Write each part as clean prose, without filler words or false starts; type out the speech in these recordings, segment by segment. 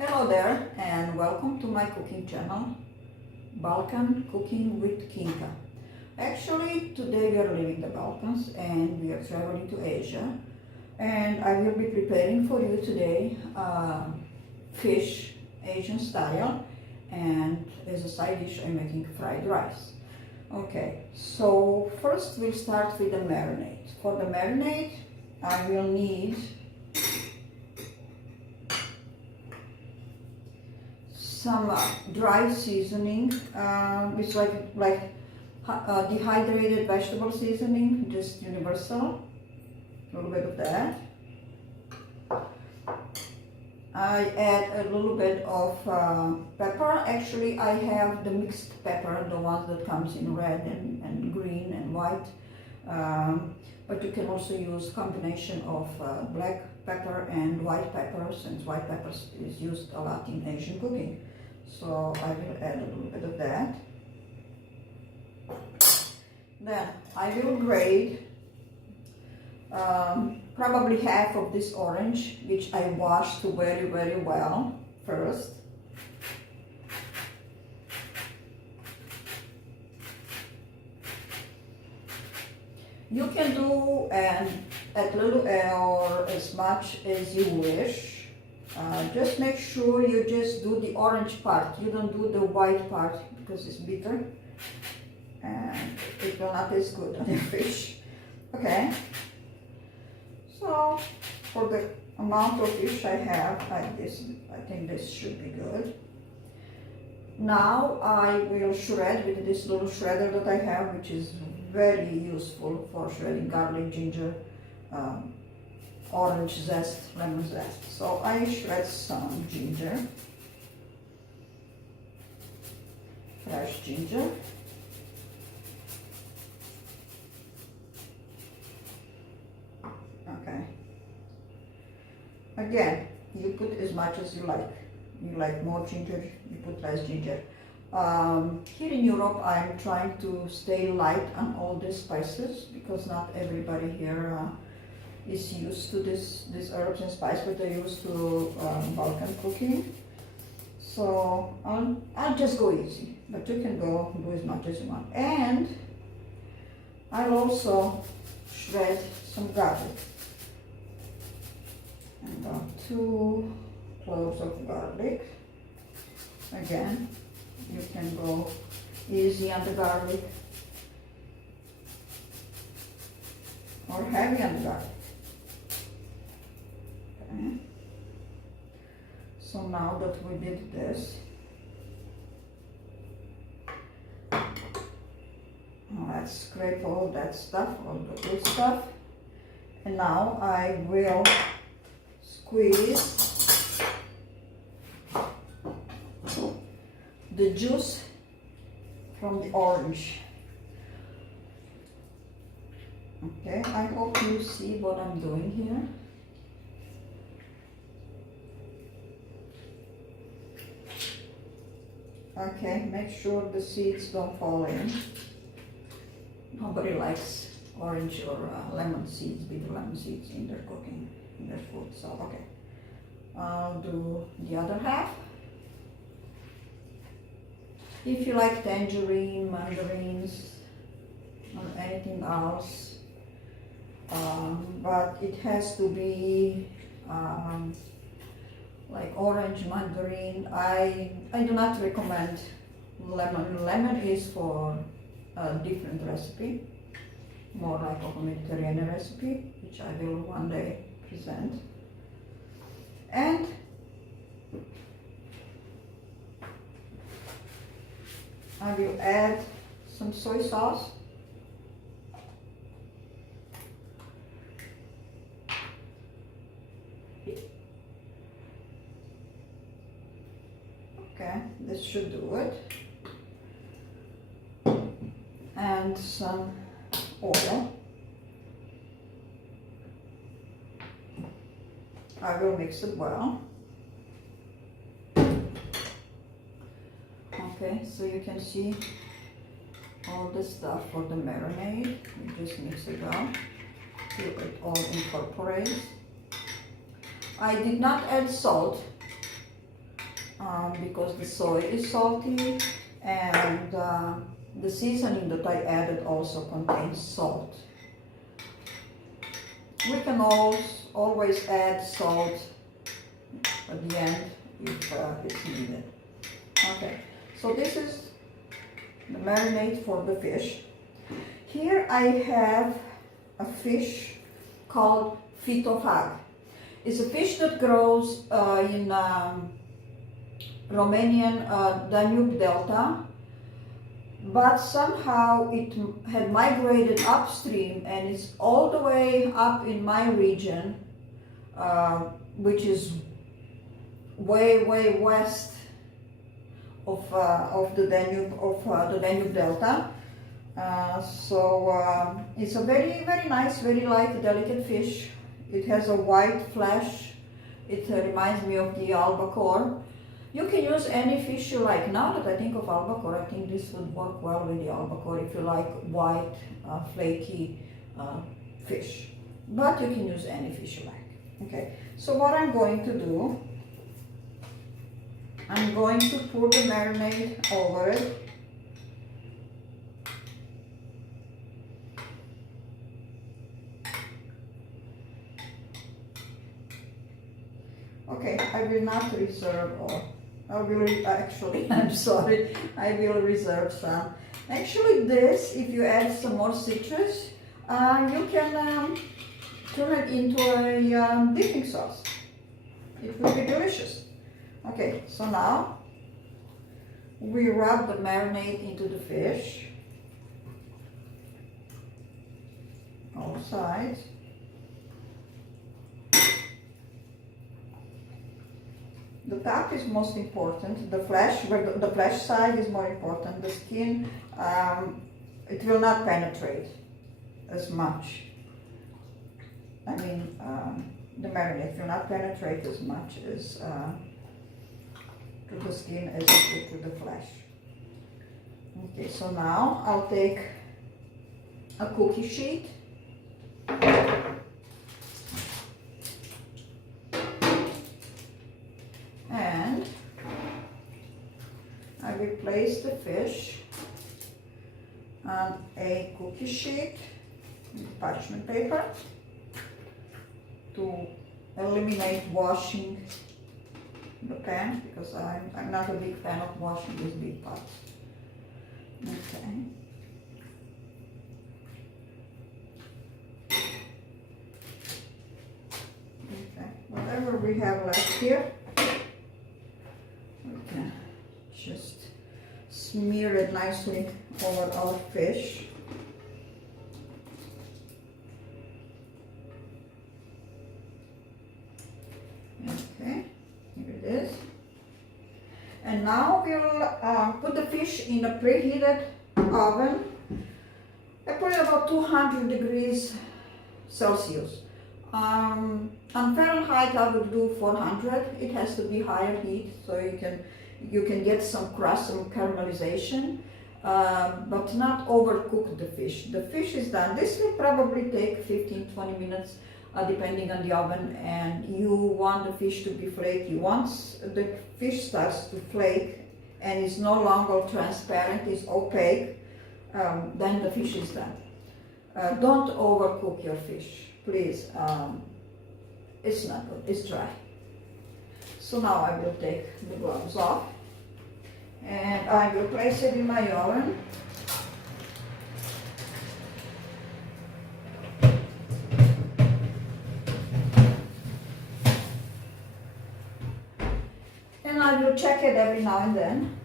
Hello there and welcome to my cooking channel, Balkan Cooking with Kinka. Actually, today we are leaving the Balkans and we are traveling to Asia, and I will be preparing for you today fish Asian style, and as a side dish I'm making fried rice. Okay, so first we'll start with the marinade. For the marinade I will need some dry seasoning. It's like dehydrated vegetable seasoning, just universal. A little bit of that. I add a little bit of pepper. Actually, I have the mixed pepper, the one that comes in red and green and white. But you can also use combination of black pepper and white pepper, since white pepper is used a lot in Asian cooking. So I will add a little bit of that. Then I will grate probably half of this orange, which I washed very well first. You can do a little or as much as you wish. Just make sure you just do the orange part. You don't do the white part because it's bitter and it will not taste good on your fish. Okay. So for the amount of fish I have, like this, I think this should be good. Now I will shred with this little shredder that I have, which is very useful for shredding garlic, ginger, orange zest, lemon zest. So I shred some ginger, fresh ginger. Okay. Again, you put as much as you like. You like more ginger, you put less ginger. Here in Europe, I'm trying to stay light on all these spices because not everybody here is used to these herbs and spices, but they're used to Balkan cooking. So I'll just go easy, but you can go do as much as you want. And I'll also shred some garlic. And 2 cloves of garlic. Again, you can go easy on the garlic or heavy on the garlic. Okay. So now that we did this, let's scrape all that stuff, all the good stuff. And now I will squeeze the juice from the orange. Okay, I hope you see what I'm doing here. Okay, make sure the seeds don't fall in. Nobody likes orange or lemon seeds, bitter lemon seeds in their cooking, in their food. So, okay, I'll do the other half. If you like tangerine, mandarins, or anything else, but it has to be like orange, mandarin. I do not recommend lemon. Lemon is for a different recipe, more like of a Mediterranean recipe, which I will one day present. And I will add some soy sauce. Okay, this should do it. And some oil. I will mix it well. Okay, so you can see all the stuff for the marinade. You just mix it up till it all incorporates. I did not add salt because the soy is salty, and the seasoning that I added also contains salt. We can always add salt at the end if it's needed. Okay, so this is the marinade for the fish. Here I have a fish called fitofag. It's a fish that grows in Romanian Danube Delta, but somehow it had migrated upstream and it's all the way up in my region, which is way west of the Danube Delta. So it's a very nice, very light, delicate fish. It has a white flesh. It reminds me of the albacore. You can use any fish you like. Now that I think of albacore, I think this would work well with the albacore if you like white, flaky fish. But you can use any fish you like. Okay, so what I'm going to do, I'm going to pour the marinade over it. Okay, I will not reserve all. I will actually, I'm sorry, I will reserve some. Actually this, if you add some more citrus, you can turn it into a dipping sauce. It will be delicious. Okay, so now we rub the marinade into the fish, all sides. The top is most important. The flesh side is more important. The skin, it will not penetrate as much. I mean, the marinade will not penetrate as much as to the skin as it will to the flesh. Okay, so now I'll take a cookie sheet. And I will place the fish on a cookie sheet with parchment paper to eliminate washing the pan, because I'm not a big fan of washing these big pots. Okay. Okay, whatever we have left here, just smear it nicely over our fish. Okay, here it is. And now we'll put the fish in a preheated oven. I put it about 200 degrees Celsius. On Fahrenheit I would do 400. It has to be higher heat so you can get some crust, some caramelization, but not overcook the fish. The fish is done. This will probably take 15-20 minutes depending on the oven, and you want the fish to be flaky. Once the fish starts to flake and is no longer transparent, it's opaque, then the fish is done. Don't overcook your fish, please. It's not good, it's dry. So now I will take the gloves off and I will place it in my oven. And I will check it every now and then.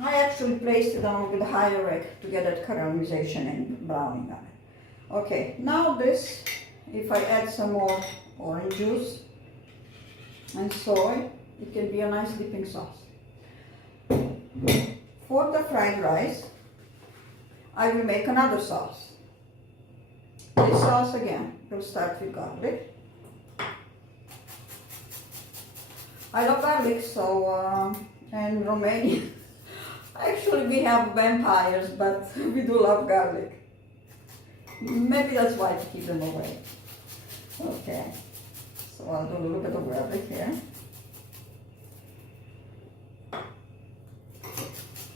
I actually placed it on with a higher rack to get that caramelization and browning on it. Okay, now this, if I add some more orange juice and soy, it can be a nice dipping sauce. For the fried rice, I will make another sauce. This sauce again will start with garlic. I love garlic, so in Romania, actually we have vampires, but we do love garlic. Maybe that's why to keep them away. Okay, so I'll do a little bit of garlic here.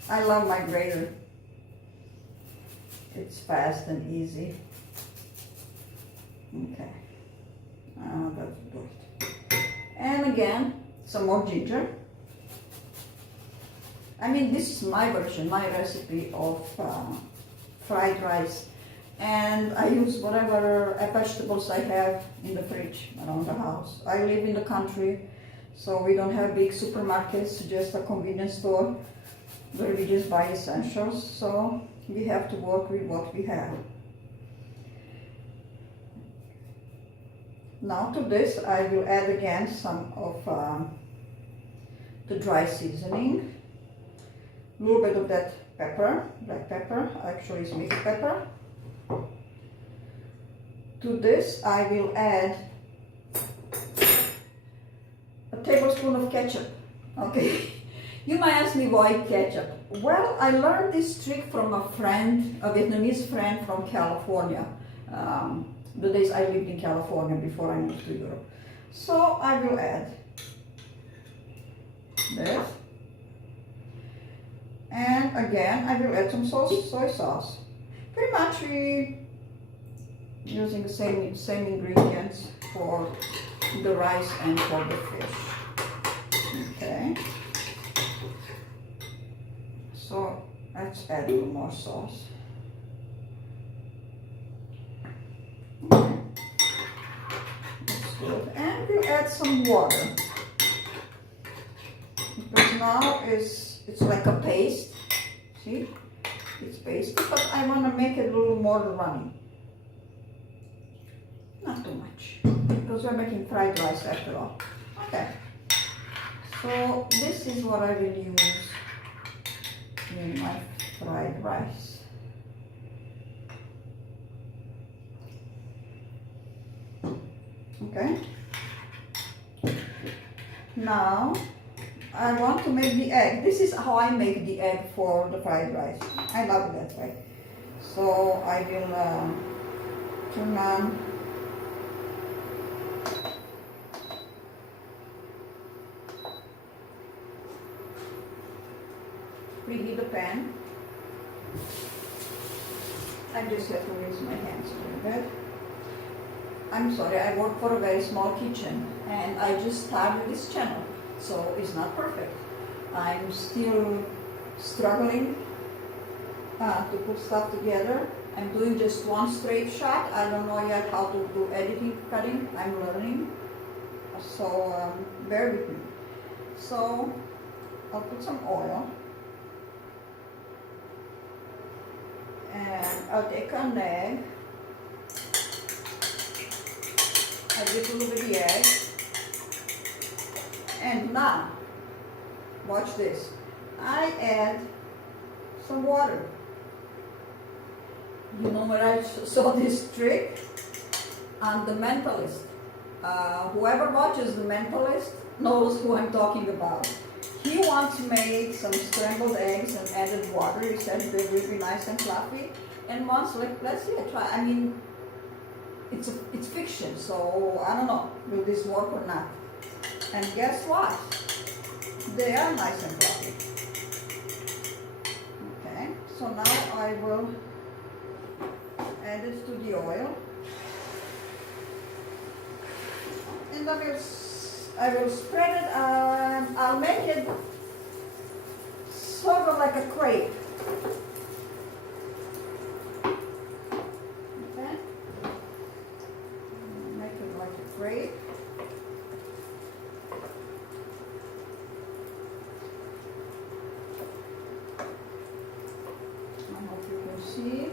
I love my grater. It's fast and easy. Okay, that's good. And again, some more ginger. I mean, this is my version, my recipe of fried rice. And I use whatever vegetables I have in the fridge around the house. I live in the country, so we don't have big supermarkets, just a convenience store where we just buy essentials. So we have to work with what we have. Now to this, I will add again some of the dry seasoning. A little bit of that pepper, black pepper, actually it's mixed pepper. To this, I will add a tablespoon of ketchup. Okay, you might ask me why ketchup. Well, I learned this trick from a friend, a Vietnamese friend from California. The days I lived in California before I moved to Europe. So I will add this. And again, I will add some soy sauce. Pretty much we using the same ingredients for the rice and for the fish. Okay. So let's add a little more sauce. Okay. That's good. And we'll add some water. Because now it's like a paste. See? It's pasty, but I want to make it a little more runny. Not too much, because we're making fried rice after all. Okay. So this is what I will use in my fried rice. Okay. Now I want to make the egg. This is how I make the egg for the fried rice. I love it that way. So I will turn on preheat the pan. I just have to use my hands a little bit. I'm sorry, I work for a very small kitchen and I just started this channel, so it's not perfect. I'm still struggling to put stuff together. I'm doing just one straight shot. I don't know yet how to do editing, cutting. I'm learning, so bear with me. So I'll put some oil. And I'll take an egg. I dip a little bit of the egg. And now, watch this. I add some water. You know where I saw this trick? On The Mentalist. Whoever watches The Mentalist knows who I'm talking about. He once made some scrambled eggs and added water. He said they will be nice and fluffy. And once, like, let's see, try. I mean, it's fiction, so I don't know, will this work or not? And guess what? They are nice and fluffy. Okay, so now I will add it to the oil. And I will spread it, I'll make it sort of like a crepe. Okay? Make it like a crepe. I hope you can see.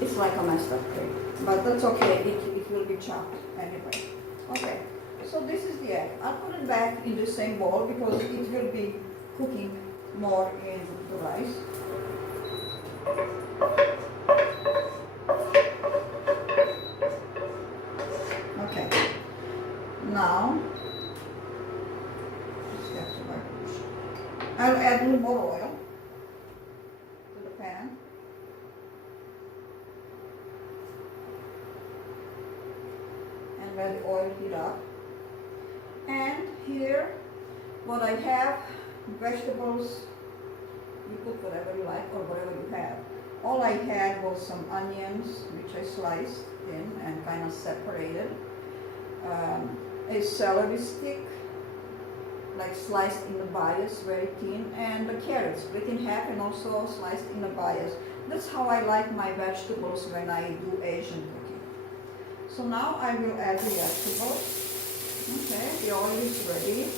It's like a messed up crepe, but that's okay, it will be chopped anyway. Okay. So this is the egg. I'll put it back in the same bowl because it will be cooking more in the rice. Okay. Now, I'll add a little more oil to the pan. let the oil heat up. And here, what I have, vegetables, you put whatever you like or whatever you have. All I had was some onions, which I sliced in and kind of separated. A celery stick, like sliced in the bias, very thin, and the carrots split in half and also sliced in the bias. That's how I like my vegetables when I do Asian cooking. So now I will add the vegetables. Okay, the oil is ready.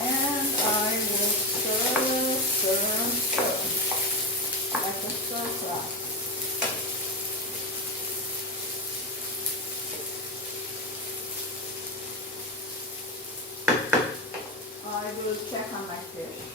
And I will stir, stir, stir, like a stir fry. I will check on my fish.